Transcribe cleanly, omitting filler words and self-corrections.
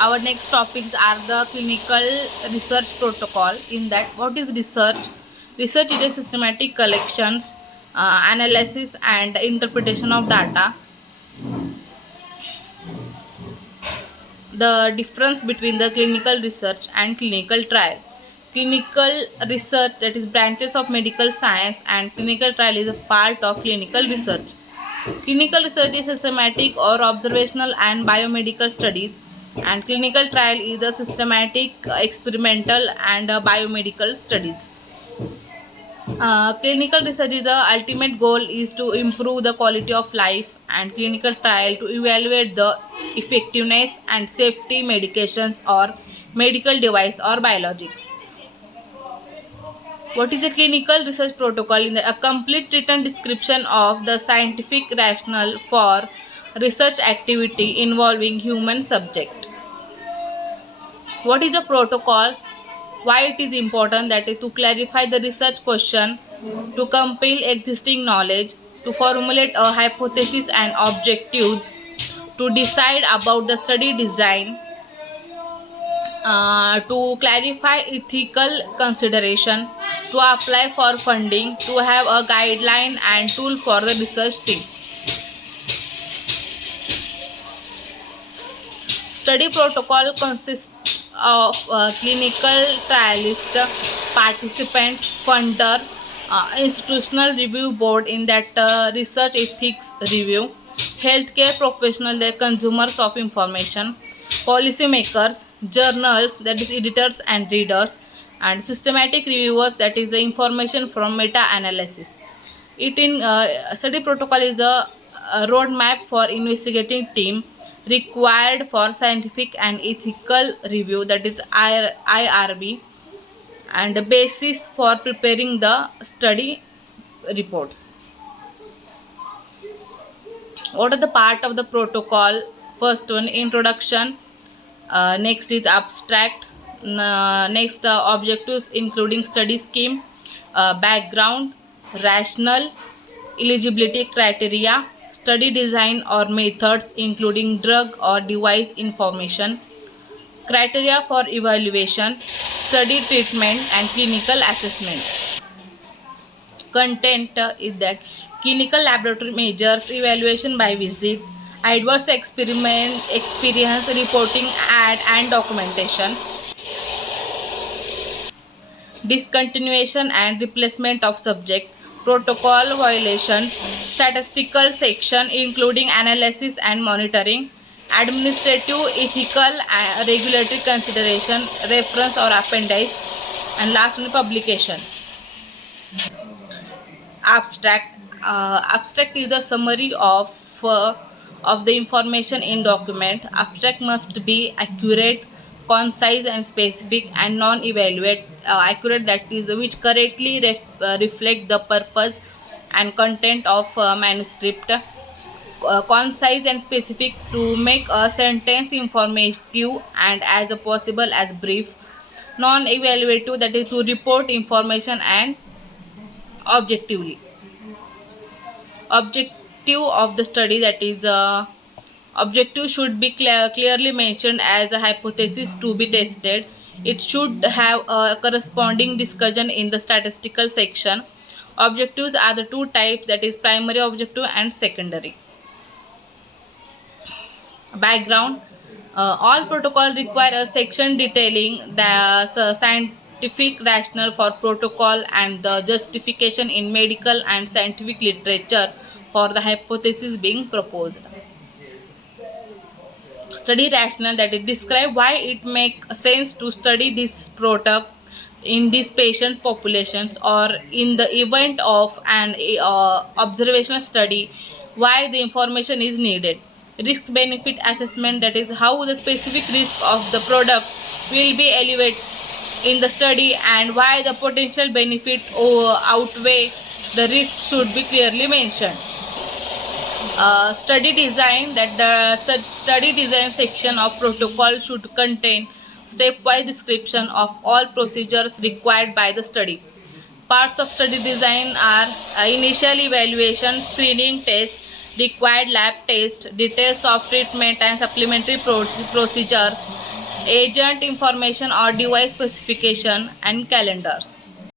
Our next topics are the clinical research protocol. In that, what is research? Research is a systematic collections, analysis, and interpretation of data. The difference between the clinical research and clinical trial. Clinical research, that is branches of medical science, and clinical trial is a part of clinical research. Clinical research is systematic or observational and biomedical studies, and clinical trial is a systematic, experimental, and biomedical studies. Clinical research is the ultimate goal is to improve the quality of life, and clinical trial to evaluate the effectiveness and safety medications or medical device or biologics. What is the clinical research protocol? In the, a complete written description of the scientific rationale for research activity involving human subject. What is the protocol? Why it is important? That is to clarify the research question, to compile existing knowledge, to formulate a hypothesis and objectives, to decide about the study design, to clarify ethical consideration, to apply for funding, to have a guideline and tool for the research team. Study protocol consists of clinical trialist, participant, funder, institutional review board in that research ethics review, healthcare professional, the consumers of information, policy makers, journals, that is editors and readers, and systematic reviewers, that is the information from meta analysis. It in study protocol is a roadmap for investigating team required for scientific and ethical review, that is IRB, and the basis for preparing the study reports. What are the part of the protocol? First one, introduction. Next is abstract. Next, objectives including study scheme, background, rational, eligibility criteria, study design or methods including drug or device information, criteria for evaluation, study treatment, and clinical assessment. Content is that clinical laboratory measures, evaluation by visit, adverse experiment experience reporting, ad and documentation, discontinuation and replacement of subject, protocol violations, statistical section including analysis and monitoring, administrative, ethical, regulatory consideration, reference or appendix, and last one, publication. Abstract. Abstract is the summary of the information in document. Abstract must be accurate, concise, and specific, and non-evaluate. Accurate, that is which correctly reflect the purpose and content of manuscript. Concise and specific, to make a sentence informative and as possible as brief. Non-evaluative, that is to report information and objectively. Objective of the study, that is objective should be clearly mentioned as a hypothesis to be tested. It should have a corresponding discussion in the statistical section. Objectives are the two types, that is primary objective and secondary. Background. All protocol require a section detailing the scientific rationale for protocol and the justification in medical and scientific literature for the hypothesis being proposed. Study rationale, that is describe why it make sense to study this product in these patients populations, or in the event of an observational study, why the information is needed. Risk benefit assessment, that is how the specific risk of the product will be elevated in the study, and why the potential benefit outweigh the risk should be clearly mentioned. Study design, that the study design section of protocol should contain stepwise description of all procedures required by the study. Parts of study design are initial evaluation, screening test, required lab test, details of treatment and supplementary procedures, agent information or device specification and calendars.